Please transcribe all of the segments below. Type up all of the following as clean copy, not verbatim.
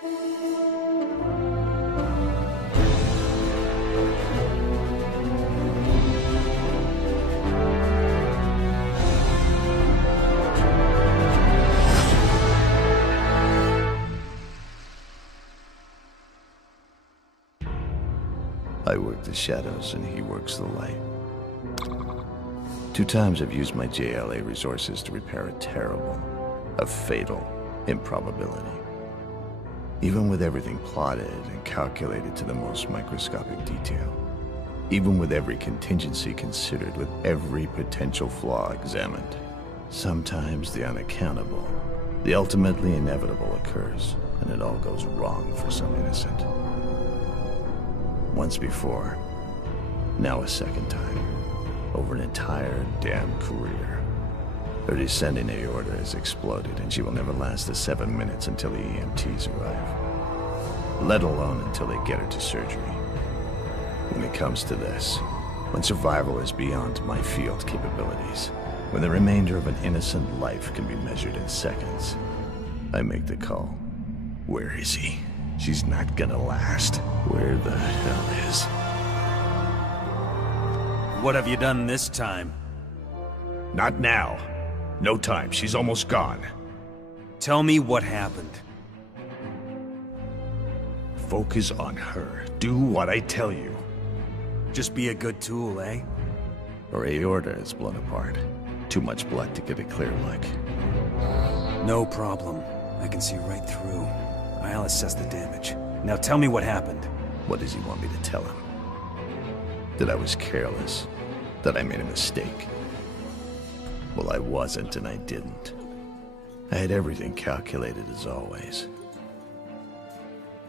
I work the shadows and he works the light. 2 times I've used my JLA resources to repair a terrible, a fatal improbability. Even with everything plotted and calculated to the most microscopic detail. Even with every contingency considered, with every potential flaw examined. Sometimes the unaccountable, the ultimately inevitable occurs, and it all goes wrong for some innocent. Once before, now a second time, over an entire damn career. Her descending aorta has exploded, and she will never last the 7 minutes until the EMTs arrive. Let alone until they get her to surgery. When it comes to this, when survival is beyond my field capabilities, when the remainder of an innocent life can be measured in seconds, I make the call. Where is he? She's not gonna last. Where the hell is... What have you done this time? Not now. No time. She's almost gone. Tell me what happened. Focus on her. Do what I tell you. Just be a good tool, eh? Her aorta is blown apart. Too much blood to get a clear look. No problem. I can see right through. I'll assess the damage. Now tell me what happened. What does he want me to tell him? That I was careless. That I made a mistake. Well, I wasn't, and I didn't. I had everything calculated as always.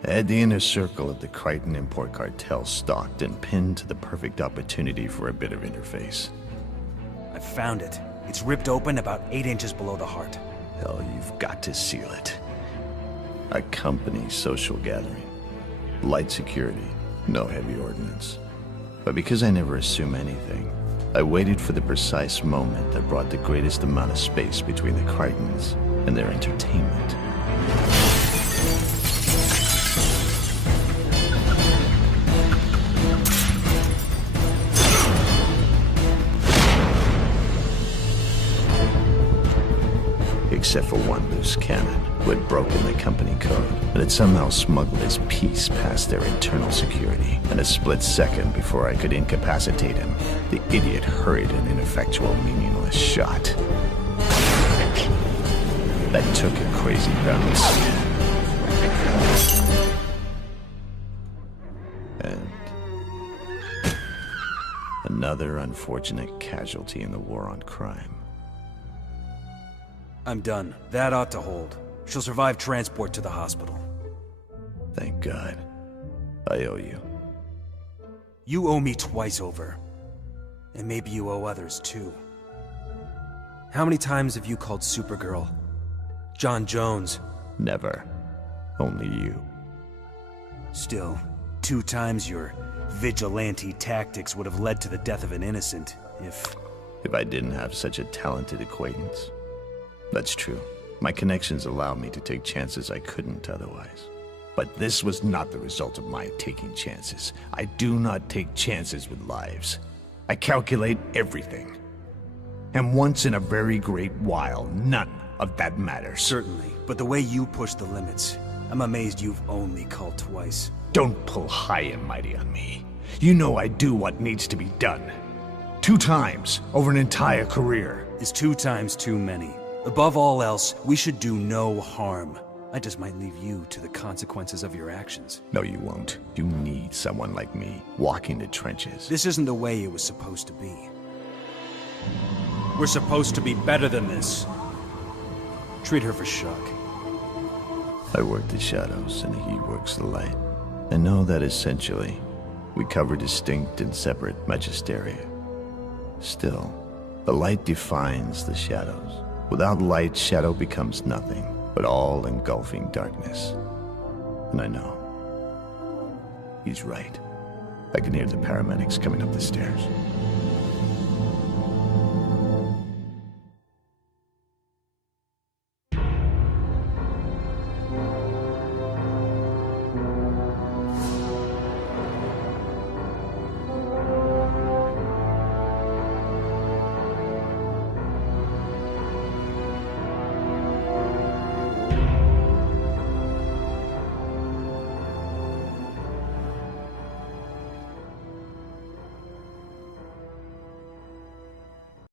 I had the inner circle of the Crichton import cartel stalked and pinned to the perfect opportunity for a bit of interface. I found it. It's ripped open about 8 inches below the heart. Hell, you've got to seal it. A company social gathering. Light security. No heavy ordnance. But because I never assume anything, I waited for the precise moment that brought the greatest amount of space between the Crichtons and their entertainment. Except for one loose cannon who had broken the company code, but had somehow smuggled his piece past their internal security. In a split second before I could incapacitate him, the idiot hurried an ineffectual, meaningless shot. That took a crazy bounce. And another unfortunate casualty in the war on crime. I'm done. That ought to hold. She'll survive transport to the hospital. Thank God. I owe you. You owe me twice over. And maybe you owe others too. How many times have you called Supergirl John Jones? Never. Only you. Still, 2 times your vigilante tactics would have led to the death of an innocent, if I didn't have such a talented acquaintance. That's true. My connections allow me to take chances I couldn't otherwise. But this was not the result of my taking chances. I do not take chances with lives. I calculate everything. And once in a very great while, none of that matters. Certainly, but the way you push the limits, I'm amazed you've only called twice. Don't pull high and mighty on me. You know I do what needs to be done. 2 times over an entire career. Is 2 times too many? Above all else, we should do no harm. I just might leave you to the consequences of your actions. No, you won't. You need someone like me, walking the trenches. This isn't the way it was supposed to be. We're supposed to be better than this. Treat her for shock. I work the shadows, and he works the light. I know that essentially, we cover distinct and separate magisteria. Still, the light defines the shadows. Without light, shadow becomes nothing, but all-engulfing darkness. And I know. He's right. I can hear the paramedics coming up the stairs.